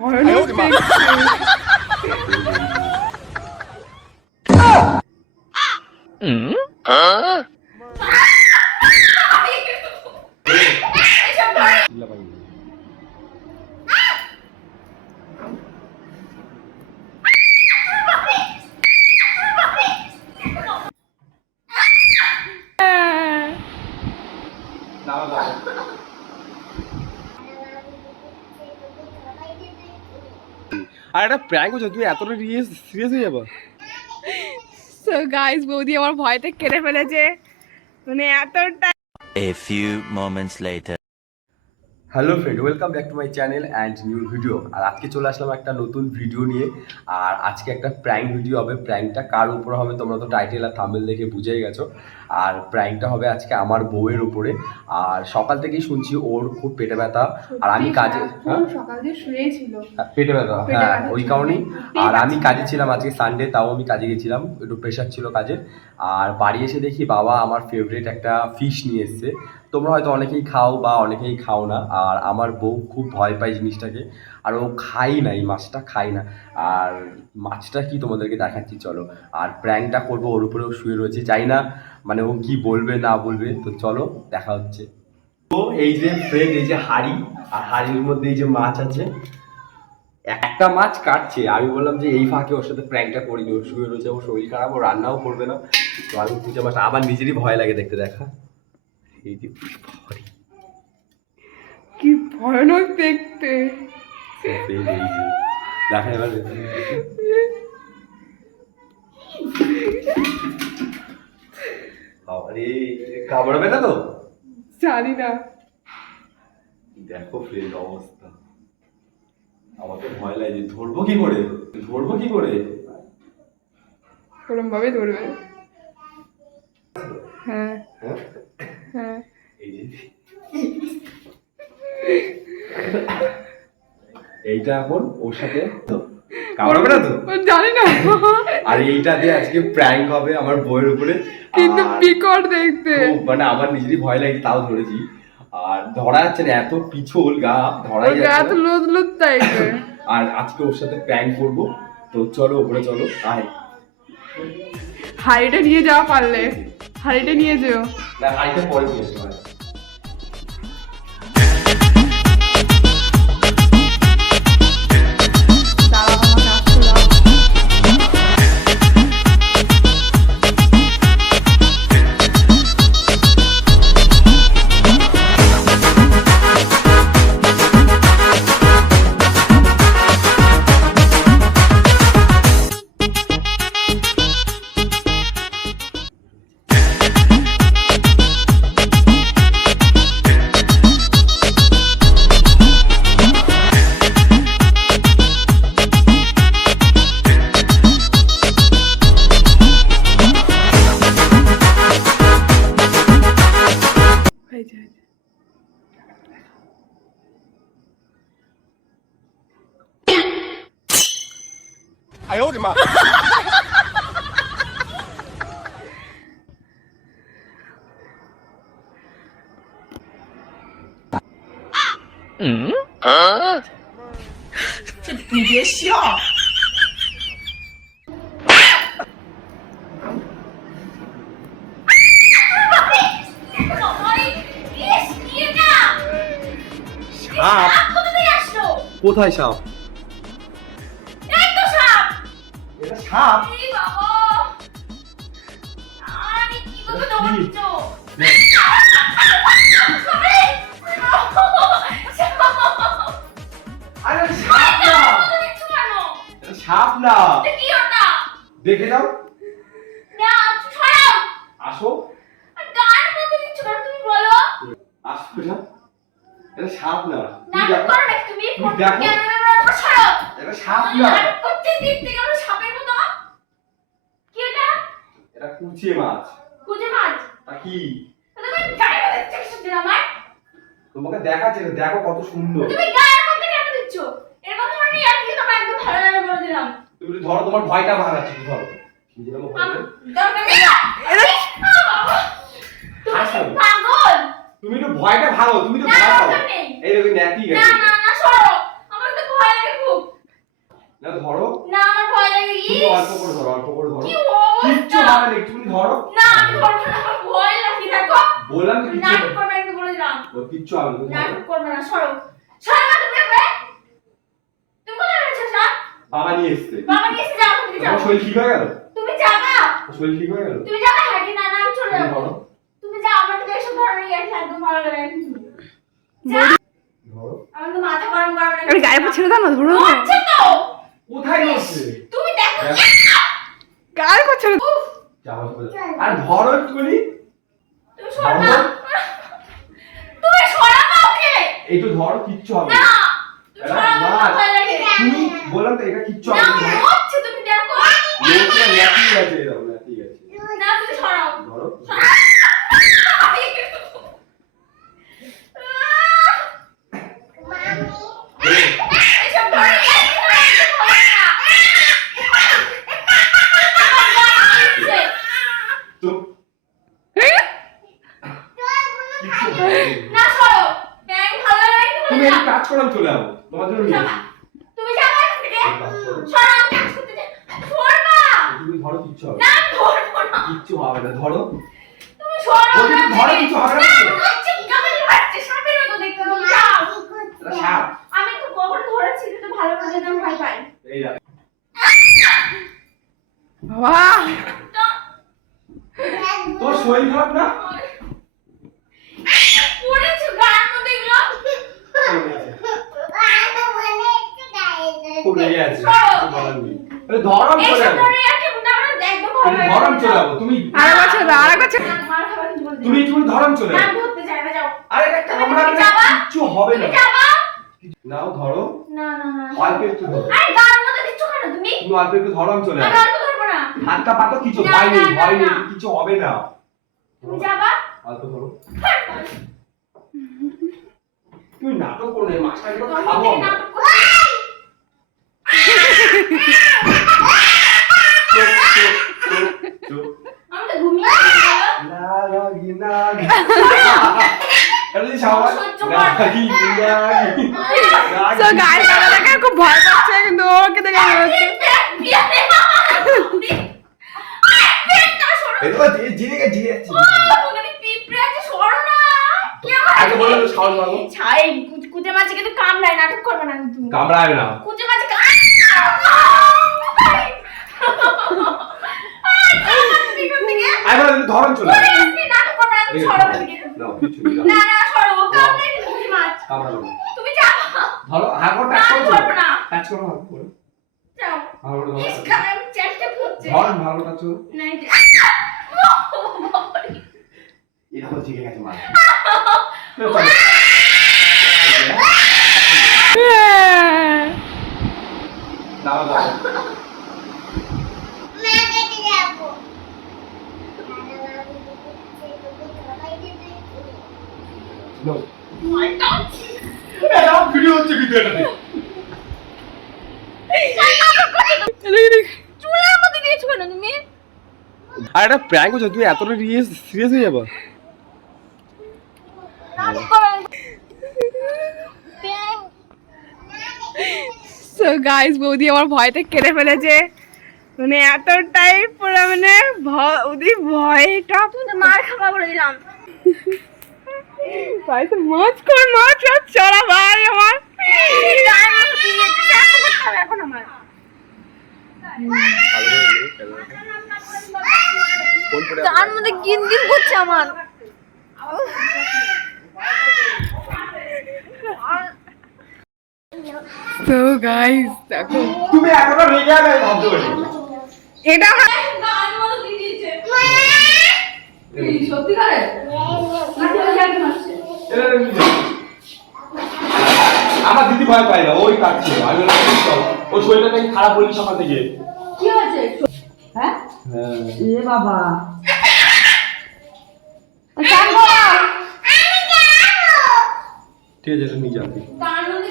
ভয়ানক দেখতে। আর একটা প্র্যাঙ্ক হচ্ছে, তুমি এতটা সিরিয়াস হয়ে যাবো? সো গাইস, বৌদি আমার ভয়তে কেটে ফেলেছে, মানে এতটা। A few moments later. Hello friend, welcome back to my channel and new video. আর আজকে চলে আসলাম একটা নতুন ভিডিও নিয়ে। আর আজকে একটা প্র্যাঙ্ক ভিডিও হবে। প্র্যাঙ্কটা কার উপরে হবে তোমরা তো টাইটেল আর থাম্বনেল দেখে বুঝেই গেছো। আর প্র্যাঙ্কটা হবে আজকে আমার বউয়ের উপরে। আর সকাল থেকেই শুনছি ওর খুব পেটে ব্যথা, আর আমি কাজে সকাল দিয়ে শুয়েছিল, পেটে ব্যথা, হ্যাঁ ওই কারণেই। আর আমি কাজে ছিলাম, আজকে সানডে, তাও আমি কাজে গেছিলাম, একটু প্রেশার ছিল কাজের। আর বাড়ি এসে দেখি বাবা আমার ফেভারিট একটা ফিশ নিয়ে এসছে। তোমরা হয়তো অনেকেই খাও বা অনেকেই খাও না, আর আমার বউ খুব ভয় পায় জিনিসটাকে, আর ও খাই না, এই মাছটা খাই না। আর মাছটা কি তোমাদেরকে দেখাচ্ছি চলো। আর প্র্যাঙ্কটা করবো, ওর উপরেও শুয়ে রয়েছে, চাই না মানে ও কি বলবে না বলবে, তো চলো দেখা হচ্ছে। তো এই যে ফ্রেন্ড, এই যে হাঁড়ি, আর হাঁড়ির মধ্যে এই যে মাছ আছে, একটা মাছ কাটছে। আমি বললাম যে এই ফাঁকে ওর সাথে প্র্যাঙ্কটা করি, ওর শুয়ে রয়েছে, ওর শরীর খারাপ, ও রান্নাও করবে না। তো আমি খুঁজে মাছ, আবার নিজেরই ভয় লাগে দেখতে। দেখা এই যে কি ভয়ানক দেখতে। এই যে দেখা এবার আরে কামড়াবে না তো? জানি না। দেখো ফ্রেন্ড অবস্থা, আমার তো ভয় লাগে। ধরবো কি করে, ধরবো কি করে? ওরম ভাবে ধরবে। হ্যাঁ হ্যাঁ। এই যে এইটা এখন ওর সাথে কামড়াবে না তো? জানি না। আর এইটা দিয়ে আজকে প্র্যাঙ্ক হবে আমার বউয়ের উপরে। কিন্তু বিকট দেখতে, মানে আমার নিজেরই ভয় লাগে, তাও ধরেছি। আর ধরা যাচ্ছে না, এত পিছল গা, ধরাই যাচ্ছে এত লুদ লুদ টাইপের। আর আজকে ওর সাথে প্র্যাঙ্ক করবো, তো চলো উপরে চলো। আয়, হাড়িটা নিয়ে যাওয়া পারলে, হাড়িটা নিয়ে যেও। না হাইটা পরে নিয়ে আসতে হয়। I owed him up. Huh? 你别笑。 সাপ? কোথায় সাপ? এটা সাপ? আরে সাপ না, এটা সাপ না, দেখে যাও। আসো, আসো না, এটা সাপ না, তুমি দেখো, এটা সাপ না, এটা কুচে মাছ। তা কি তোমাকে দেখাচ্ছে, দেখো কত সুন্দর। তুমি ধরো, তোমার ভয়টা ভাঙাচ্ছি, ধরো। তুমি তো ভয়টা ভাঙো, তুমি তো ভয় পাও। এই দেখো ন্যাতি গেছে। না ধরো না আমার ভয় লাগে তুমি অল্প করে ধরো কি কিচ্ছু অবস্থা? হবে না একটুখানি ধরো না আমি ধরবো না আমার ভয় লাগে দেখো বললাম তো কিচ্ছু নাটক করবে না, একটু বলে দিলাম কিচ্ছু হবে না তুমি ধরো। নাটক করবে না সরো সরো না তুমি হবে তুমি কোথায় রয়েছো সব বাবা নিয়ে এসছে বাবা নিয়ে এসে যাও তুমি যাও তোমার শরীর ঠিক হয়ে গেল তুমি যাবা শরীর ঠিক হয়ে গেল তুমি যাবা হ্যাঁ কি না না আমি চলে তুমি যাবো ধরো তুমি যাও আমার তো এসব ধরনের ইয়ে একদম ভালো লাগে না যাও ধরো আমার তো মাথা গরম গরম লাগে আরে গায়ে ছেড়ে দাও না ধরো না। হচ্ছে তো কোথায় নড়ছে তুমি দেখো গায়ে করছে না। যাও আর ধরো একটুখানি তুমি সরো না তুমি সরাবা ওকে একটু ধরো কিচ্ছু হবে না না তুমি সরাবা আমার ভয় লাগে তুমি বললাম তো এটা কিচ্ছু না হবে না হচ্ছে তুমি দেখো লোকটা ল্যাপি গেছে এরকম ল্যাপি গেছে না তুমি সরাও ধরো এসব ধরে চুপ কিচ্ছু হবে না। না সরো ব্যাং ভালো লাগে তুমি এই কাজ করো আমি চলে যাবো তোমার জন্য নিয়ে আসবো। তুমি যাবা এখান থেকে এই কাজ করো। সরো আমি কাজ করতে যাই সরবা তুমি ধরো কিচ্ছু হবে না আমি ধরবো না কিচ্ছু হবে না ধরো তুমি সরো বলছি তুমি ধরো কিছু হবে না তো। হচ্ছে কি কামড় মারছে সাপের মতো দেখতে তুমি যাও এটা সাপ আমি তো কখন ধরেছি তো ভালো করে যেন ভয় পাই এই দেখো বাবা তোর শরীর খারাপ না পড়েছো গান মধ্যে এগুলো খুব রেগে আছে কিছু বলার নেই। আরে ধরো আমি চলে এইসব যাবো ধরে রাখে কিন্তু আমরা একদম ভালো তুমি ধরো আমি চলে যাবো তুমি আর বছর দাও আর বছর মার খাবার কিন্তু বলে তুমি একটু ধরো আমি চলে না যাবো ধরতে চাই না যাও আরে এটা কামড়াবে না যাবা? কিচ্ছু হবে না তুমি যাবা নাও ধরো না না না অল্প একটু ধরো আরে গান মধ্যে দিচ্ছ কেন তুমি তুমি অল্প একটু ধরো আমি চলে আমি যাবো অল্প ধরবো না হাতটা পাতো কিছু না, ভয় নেই না, না, ভয় নেই না। কিছু হবে না তুমি যাবা অল্প ধরো তুমি নাটক করো না মাছটা একটু তোমার খাবো থেকে আমরা। নাটক করতে চুপ, চুপ, চুপ, চুপ। আমি তো ঘুমিয়ে আছি বলো। না লাগি না লাগি। এটা যদি সবাই সহ্য কর। লাগি লাগি সো গায়ে কাটা দেখে খুব ভয় পাচ্ছে কিন্তু ওকে দেখে মনে হচ্ছে বিয়াতে মামা পেটটা সরো এটা জিরে যাচ্ছে ওখানে পিঁপড়ে আছে সরো না আগে বলে তো সাউন্ড মারবো ছাই কুচে মাছে কিন্তু কামড়ায় নাটক করবে না কিন্তু তুমি কামড়াবে না কুচে মাছে আমি বলে তুমি ধরন চলে যাবে। নাটক করবে না তুমি সরো ওখান থেকে। নাও কিছু নেই, না না সরো কামড়ায় কিন্তু কুচে মাছ কামড়াবে না। তুমি যাও ধরো হাত করে না, টাচ করো ধরবো না। টাচ করো হাত করে যাও ভালো করে ইস ধরো কামড়ায় চেষ্টা করছে ধরন ভালো টাচ করো না এটা তো জিগে গেছে মাছ দাও দাও নাও এটা ভিডিও হচ্ছে কিন্তু এটাতে চুলের মধ্যে দিয়েছো কেন তুমি আর এটা প্র্যাঙ্ক হচ্ছে তুমি এতটা সিরিয়াস হয়ে যাবে সো গাইস বৌদি আমার ভয়তে কেড়ে ফেলেছে মানে এতটাই পুরো মানে ওদি ভয়টা তুমি মার খাবা বলে দিলাম গাইস মাছ কর মাছ আর চড়া ভাই আমার এখন আমার তার মধ্যে গিন গিন করছে আমার সো গাইস দেখো তুমি এতটা রেগে যাবে আমি ভাবতে পারি এটা আমার গান মতো দিয়ে দিয়েছে আমার দিদি ভয় পায় না ওই কাটছে আমি বললাম, চল ওর শরীরটা নাকি খারাপ বলি সকাল থেকে কি হয়েছে হ্যাঁ ঠিক আছে এটা নিয়ে যাবি তার মধ্যে